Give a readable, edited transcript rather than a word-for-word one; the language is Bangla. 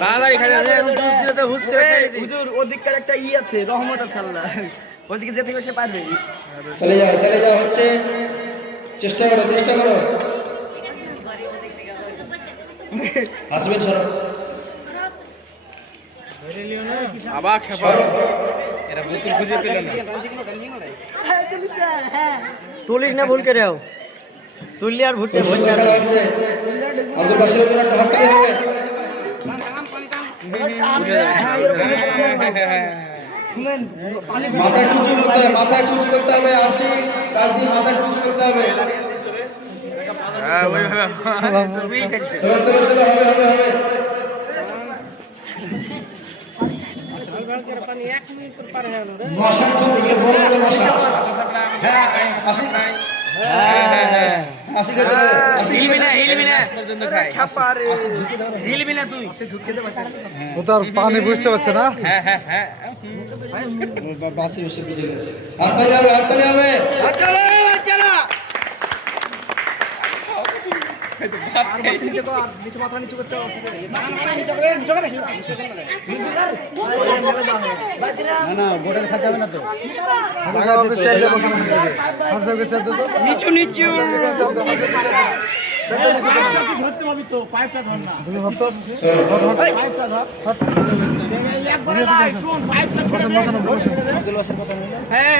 তাড়াতাড়ি খাই জুস দিলে তো হুস করে হুজুর ওদিককার একটা ই আছে রহমত আল্লাহ ওদিকে যেতে গেলে সে পারবে। চলে যাও হচ্ছে চেষ্টা করো আসবেন সরো আবার খেপা এরা বোতল খুঁজে পেল না তুলিস না ভুল করে তুললি আর ভুট্টে ভুল খেলা হচ্ছে আমাদের পাশে একটা হাততালি হবে শুনেন মাথায় কুচি করতে হবে আসি কাজ দিয়ে মাথায় কুচি করতে হবে চলো হবে মশা খুব বড় মশা হ্যাঁ আসি ও তার পানি বুঝতে পারছে না। বাসে বসে বুঝে গেছে হাততালি হবে নিচে মাথা নিচু করতে না বোটেল খাতে হবে না তো নিচু নিচু ধরতে পারবি তো পাইপটা ধর না হ্যাঁ